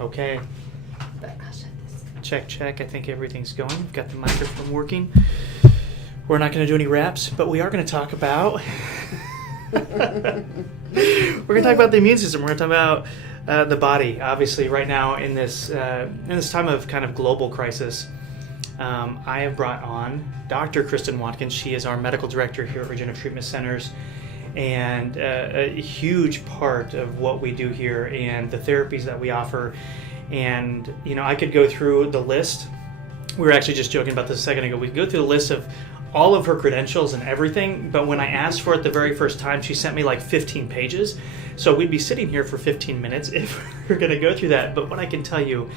Okay. But I'll shut this. Check, check. I think everything's going. We've got the microphone working. We're not going to do any raps, but we are going to talk about... We're going to talk about the immune system. We're going to talk about the body. Obviously, right now in this time of kind of global crisis, I have brought on Dr. Kristen Watkins. She is our medical director here at Regenerative Treatment Centers, and a huge part of what we do here and the therapies that we offer. And, you know, I could go through the list. We were actually just joking about this a second ago. We could go through the list of all of her credentials and everything, but when I asked for it the very first time, she sent me like 15 pages. So we'd be sitting here for 15 minutes if we were going to go through that. But what I can tell you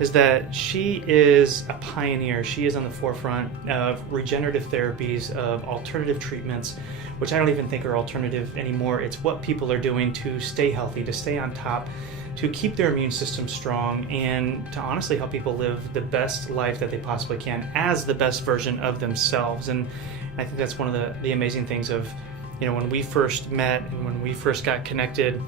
is that she is a pioneer. She is on the forefront of regenerative therapies, of alternative treatments, which I don't even think are alternative anymore. It's what people are doing to stay healthy, to stay on top, to keep their immune system strong, and to honestly help people live the best life that they possibly can as the best version of themselves. And I think that's one of the amazing things of, you know, when we first met and when we first got connected,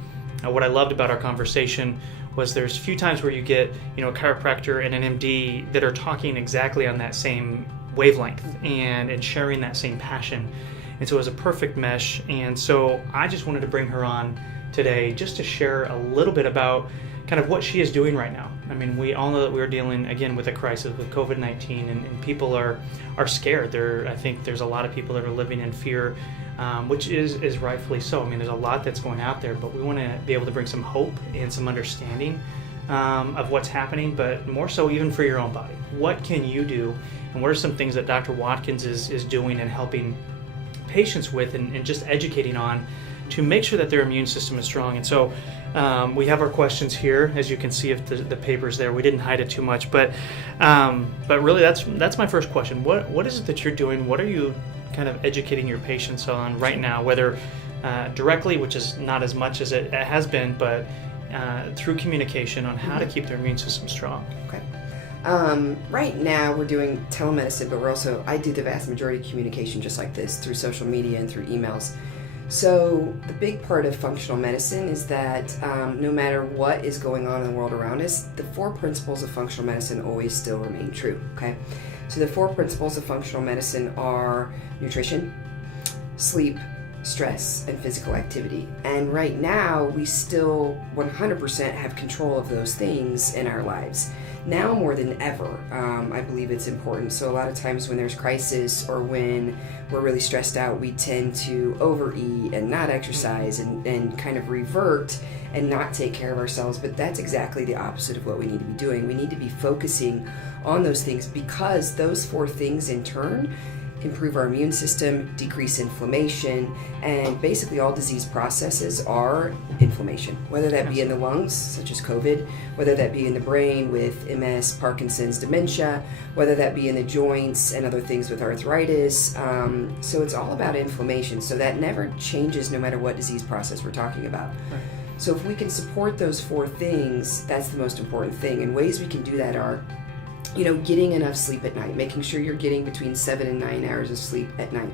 what I loved about our conversation was there's a few times where you get, you know, a chiropractor and an MD that are talking exactly on that same wavelength and sharing that same passion. And so it was a perfect mesh. And so I just wanted to bring her on today just to share a little bit about kind of what she is doing right now. I mean, we all know that we're dealing again with a crisis with COVID-19, and people are scared. I think there's a lot of people that are living in fear, which is rightfully so. I mean, there's a lot that's going out there, but we want to be able to bring some hope and some understanding of what's happening, but more so even for your own body. What can you do, and what are some things that Dr. Watkins is doing and helping patients with and just educating on to make sure that their immune system is strong. And so we have our questions here, as you can see if the paper's there. We didn't hide it too much, but really that's my first question. What is it that you're doing? What are you kind of educating your patients on right now, whether directly, which is not as much as it has been, but through communication on how to keep their immune system strong? Okay. Right now we're doing telemedicine, but I do the vast majority of communication just like this through social media and through emails. So the big part of functional medicine is that no matter what is going on in the world around us, the 4 principles of functional medicine always still remain true, okay? So the 4 principles of functional medicine are nutrition, sleep, stress, and physical activity. And right now, we still 100% have control of those things in our lives. Now more than ever, I believe it's important. So a lot of times when there's crisis or when we're really stressed out, we tend to overeat and not exercise and kind of revert and not take care of ourselves. But that's exactly the opposite of what we need to be doing. We need to be focusing on those things, because those 4 things in turn improve our immune system, decrease inflammation, and basically all disease processes are inflammation, whether that be in the lungs, such as COVID, whether that be in the brain with MS, Parkinson's, dementia, whether that be in the joints and other things with arthritis. So it's all about inflammation. So that never changes no matter what disease process we're talking about. Right. So if we can support those 4 things, that's the most important thing. And ways we can do that are, you know, getting enough sleep at night, making sure you're getting between 7 and 9 hours of sleep at night,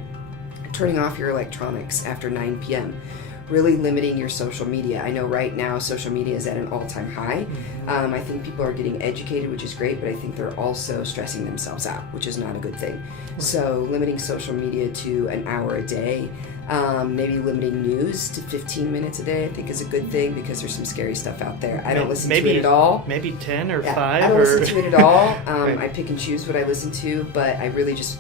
turning off your electronics after 9 p.m., really limiting your social media. I know right now social media is at an all-time high. I think people are getting educated, which is great, but I think they're also stressing themselves out, which is not a good thing. So limiting social media to an hour a day, maybe limiting news to 15 minutes a day, I think is a good thing, because there's some scary stuff out there. I don't listen to it at all. Maybe 10 or 5. I don't listen to it at all. I pick and choose what I listen to, but I really just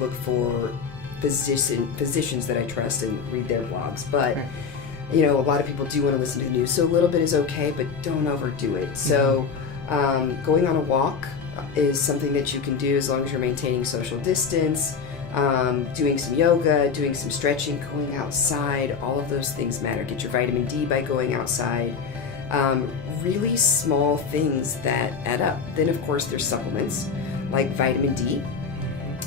look for physicians that I trust and read their blogs. But you know, a lot of people do want to listen to the news, so a little bit is okay, but don't overdo it. So going on a walk is something that you can do as long as you're maintaining social distance. Doing some yoga, doing some stretching, going outside, all of those things matter. Get your vitamin D by going outside. Really small things that add up. Then of course there's supplements like vitamin D,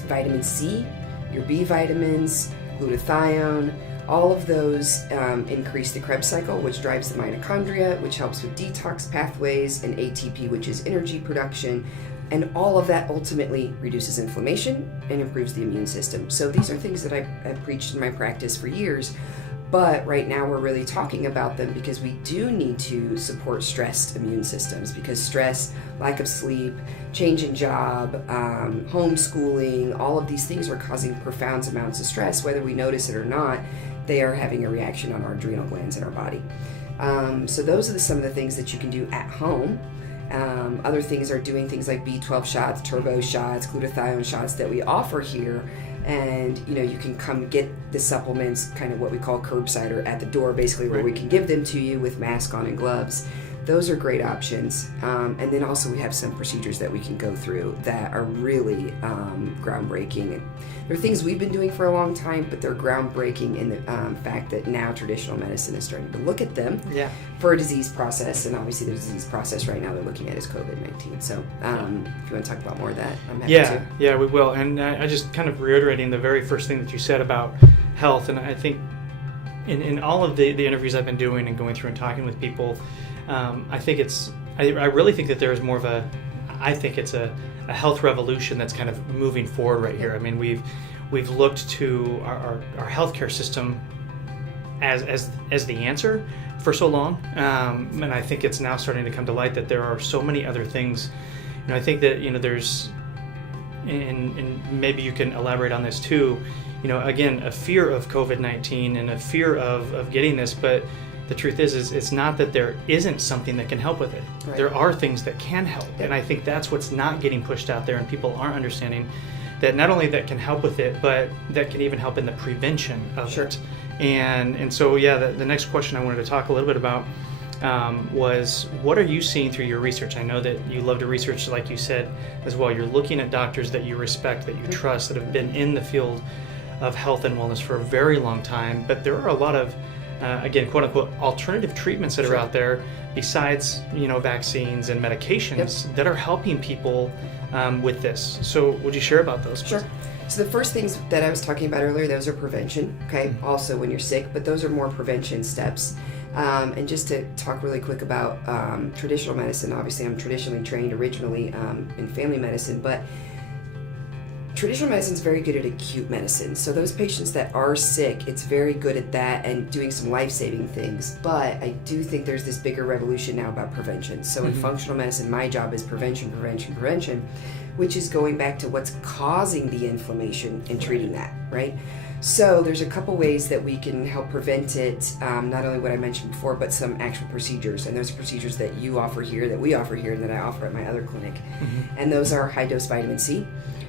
vitamin C, your B vitamins, glutathione. All of those increase the Krebs cycle, which drives the mitochondria, which helps with detox pathways, and ATP, which is energy production. And all of that ultimately reduces inflammation and improves the immune system. So these are things that I've preached in my practice for years. But right now we're really talking about them because we do need to support stressed immune systems, because stress, lack of sleep, change in job, homeschooling, all of these things are causing profound amounts of stress. Whether we notice it or not, they are having a reaction on our adrenal glands in our body. So those are some of the things that you can do at home. Other things are doing things like B12 shots, turbo shots, glutathione shots that we offer here. And, you can come get the supplements, kind of what we call curbside or at the door, basically, where we can give them to you with mask on and gloves. Those are great options. And then also we have some procedures that we can go through that are really groundbreaking. They're things we've been doing for a long time, but they're groundbreaking in the fact that now traditional medicine is starting to look at them for a disease process. And obviously the disease process right now they're looking at is COVID-19. So if you want to talk about more of that, I'm happy to. Yeah, we will. And I just kind of reiterating the very first thing that you said about health. And I think in all of the interviews I've been doing and going through and talking with people, I really think that there is more of a health revolution that's kind of moving forward right here. I mean, we've looked to our healthcare system as the answer for so long, and I think it's now starting to come to light that there are so many other things. I think that there's, and maybe you can elaborate on this too. Again, a fear of COVID-19 and a fear of getting this, but the truth is it's not that there isn't something that can help with it. Right. There are things that can help. And I think that's what's not getting pushed out there, and people aren't understanding that not only that can help with it, but that can even help in the prevention of it. And so, the next question I wanted to talk a little bit about was, what are you seeing through your research? I know that you love to research, like you said, as well. You're looking at doctors that you respect, that you trust, that have been in the field of health and wellness for a very long time. But there are a lot of again, quote unquote, alternative treatments that are out there besides, vaccines and medications that are helping people with this. So would you share about those? Sure. So the first things that I was talking about earlier, those are prevention, okay? Mm-hmm. Also when you're sick, but those are more prevention steps. And just to talk really quick about traditional medicine, obviously I'm traditionally trained originally in family medicine, but traditional medicine is very good at acute medicine. So those patients that are sick, it's very good at that and doing some life-saving things. But I do think there's this bigger revolution now about prevention. So in functional medicine, my job is prevention, which is going back to what's causing the inflammation and treating that, right? So there's a couple ways that we can help prevent it, not only what I mentioned before, but some actual procedures. And those procedures that you offer here, that we offer here, and that I offer at my other clinic. And those are high-dose vitamin C.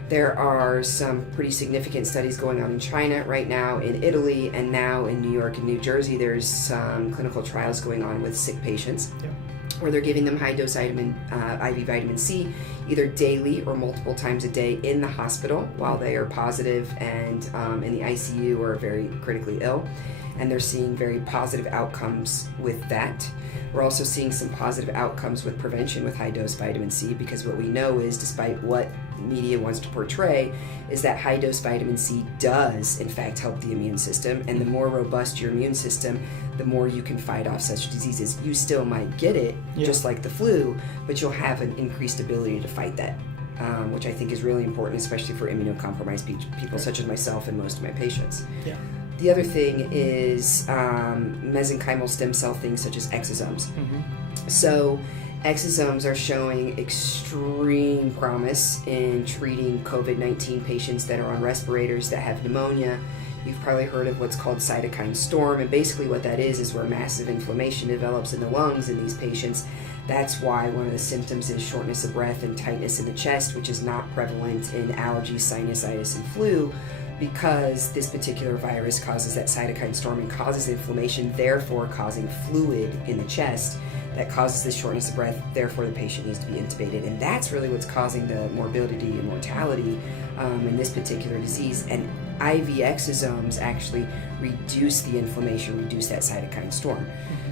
There are some pretty significant studies going on in China right now, in Italy, and now in New York and New Jersey. There's some clinical trials going on with sick patients where they're giving them high-dose IV vitamin C either daily or multiple times a day in the hospital while they are positive and in the ICU or very critically ill. And they're seeing very positive outcomes with that. We're also seeing some positive outcomes with prevention with high-dose vitamin C, because what we know is, despite what media wants to portray, is that high-dose vitamin C does, in fact, help the immune system. And the more robust your immune system, the more you can fight off such diseases. You still might get it, just like the flu, but you'll have an increased ability to fight that, which I think is really important, especially for immunocompromised people such as myself and most of my patients. The other thing is mesenchymal stem cell things such as exosomes. So exosomes are showing extreme promise in treating COVID-19 patients that are on respirators that have pneumonia. You've probably heard of what's called cytokine storm, and basically what that is where massive inflammation develops in the lungs in these patients. That's why one of the symptoms is shortness of breath and tightness in the chest, which is not prevalent in allergies, sinusitis, and flu, because this particular virus causes that cytokine storm and causes inflammation, therefore causing fluid in the chest that causes this shortness of breath. Therefore, the patient needs to be intubated. And that's really what's causing the morbidity and mortality in this particular disease. And IV exosomes actually reduce the inflammation, reduce that cytokine storm.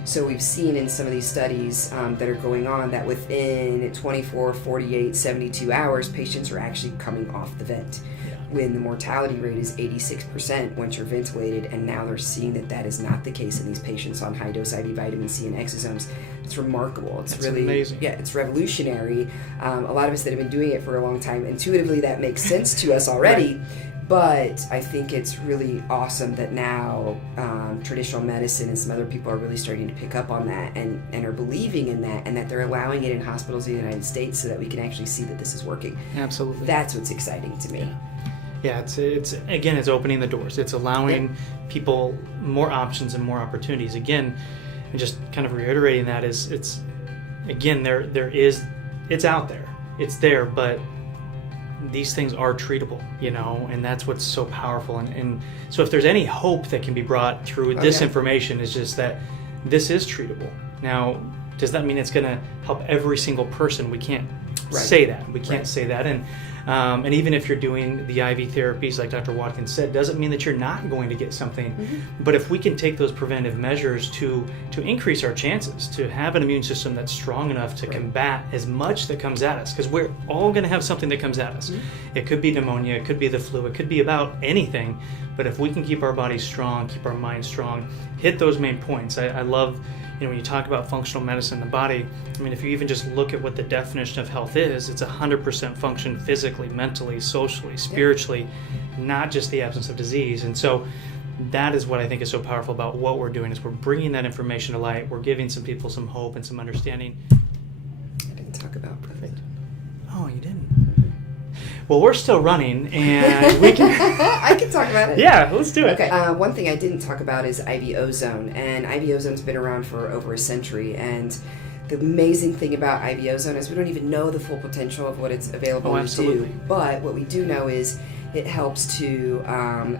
So we've seen in some of these studies that are going on that within 24, 48, 72 hours, patients are actually coming off the vent. When the mortality rate is 86% once you're ventilated, and now they're seeing that that is not the case in these patients on high-dose IV vitamin C and exosomes. It's remarkable. It's really amazing. Yeah, it's revolutionary. A lot of us that have been doing it for a long time, intuitively that makes sense to us already. But I think it's really awesome that now traditional medicine and some other people are really starting to pick up on that and are believing in that, and that they're allowing it in hospitals in the United States so that we can actually see that this is working. Absolutely. That's what's exciting to me. Yeah, it's opening the doors. It's allowing people more options and more opportunities. Again, and just kind of reiterating that it's out there. It's there, but these things are treatable, and that's what's so powerful. And so if there's any hope that can be brought through this information, is just that this is treatable. Now, does that mean it's going to help every single person? We can't say that. We can't say that. And even if you're doing the IV therapies, like Dr. Watkins said, doesn't mean that you're not going to get something. Mm-hmm. But if we can take those preventive measures to increase our chances, to have an immune system that's strong enough to combat as much that comes at us, because we're all going to have something that comes at us. Mm-hmm. It could be pneumonia, it could be the flu, it could be about anything. But if we can keep our bodies strong, keep our minds strong, hit those main points. I love, when you talk about functional medicine in the body, if you even just look at what the definition of health is, it's 100% function physically, mentally, socially, spiritually, not just the absence of disease. And so that is what I think is so powerful about what we're doing, is we're bringing that information to light. We're giving some people some hope and some understanding. I didn't talk about perfect. Oh, you didn't? Well, we're still running, and we can... I can talk about it. Yeah, let's do it. Okay, one thing I didn't talk about is IV ozone, and IV ozone's been around for over a century, and the amazing thing about IV ozone is we don't even know the full potential of what it's available to do. But what we do know is it helps to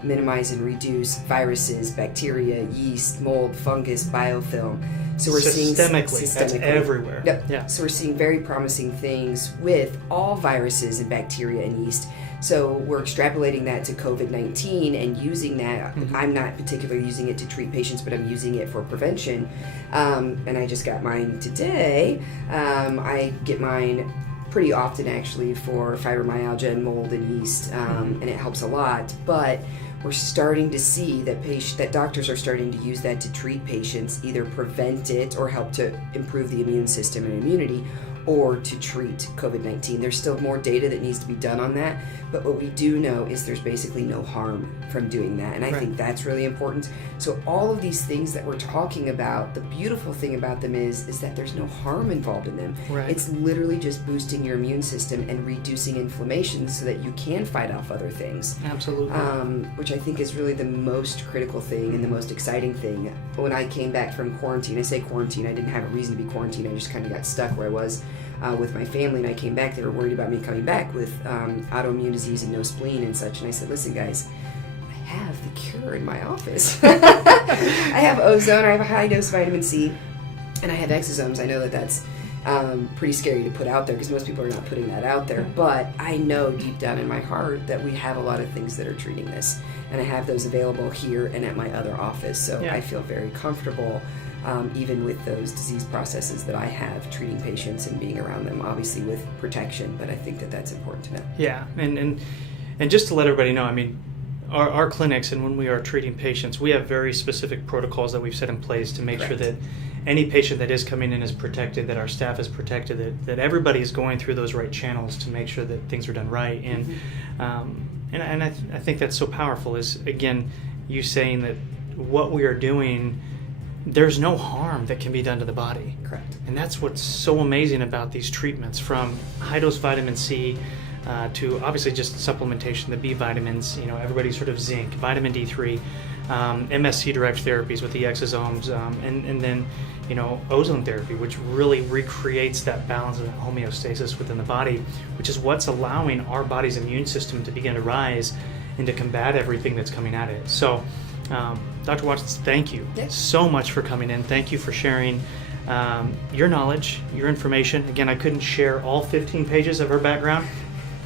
minimize and reduce viruses, bacteria, yeast, mold, fungus, biofilm. So we're seeing systemically, that's everywhere. Yep. Yeah. So we're seeing very promising things with all viruses and bacteria and yeast. So we're extrapolating that to COVID-19 and using that. Mm-hmm. I'm not particularly using it to treat patients, but I'm using it for prevention. And I just got mine today. I get mine pretty often actually for fibromyalgia and mold and yeast, and it helps a lot. But we're starting to see that doctors are starting to use that to treat patients, either prevent it or help to improve the immune system and immunity, or to treat COVID-19. There's still more data that needs to be done on that, but what we do know is there's basically no harm from doing that, and I think that's really important. So all of these things that we're talking about, the beautiful thing about them is that there's no harm involved in them. Right. It's literally just boosting your immune system and reducing inflammation so that you can fight off other things. Absolutely. Which I think is really the most critical thing and the most exciting thing. When I came back from quarantine, I say quarantine, I didn't have a reason to be quarantined, I just kind of got stuck where I was with my family, and I came back. They were worried about me coming back with autoimmune disease and no spleen and such, and I said, listen guys, I have the cure in my office. I have ozone, I have a high dose vitamin C, and I have exosomes. I know that that's pretty scary to put out there because most people are not putting that out there, but I know deep down in my heart that we have a lot of things that are treating this, and I have those available here and at my other office, so I feel very comfortable even with those disease processes that I have, treating patients and being around them, obviously with protection, but I think that that's important to know. Yeah, and just to let everybody know, our clinics, and when we are treating patients, we have very specific protocols that we've set in place to make sure that any patient that is coming in is protected, that our staff is protected, that everybody is going through those right channels to make sure that things are done right. And I think that's so powerful, is, again, you saying that what we are doing, there's no harm that can be done to the body. Correct. And that's what's so amazing about these treatments, from high-dose vitamin C to obviously just supplementation, the B vitamins, everybody's sort of zinc, vitamin D3, MSC-derived therapies with the exosomes, and then, ozone therapy, which really recreates that balance and homeostasis within the body, which is what's allowing our body's immune system to begin to rise and to combat everything that's coming at it. So, Dr. Watkins, thank you so much for coming in. Thank you for sharing your knowledge, your information. Again, I couldn't share all 15 pages of her background.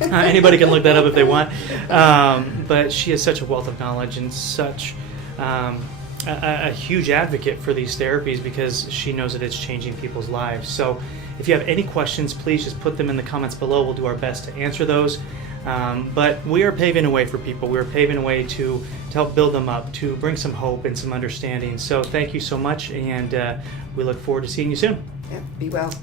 Anybody can look that up if they want. But she is such a wealth of knowledge and such a huge advocate for these therapies, because she knows that it's changing people's lives. So if you have any questions, please just put them in the comments below. We'll do our best to answer those. But we are paving a way for people. We are paving a way to help build them up, to bring some hope and some understanding. So thank you so much, and we look forward to seeing you soon. Yeah, be well.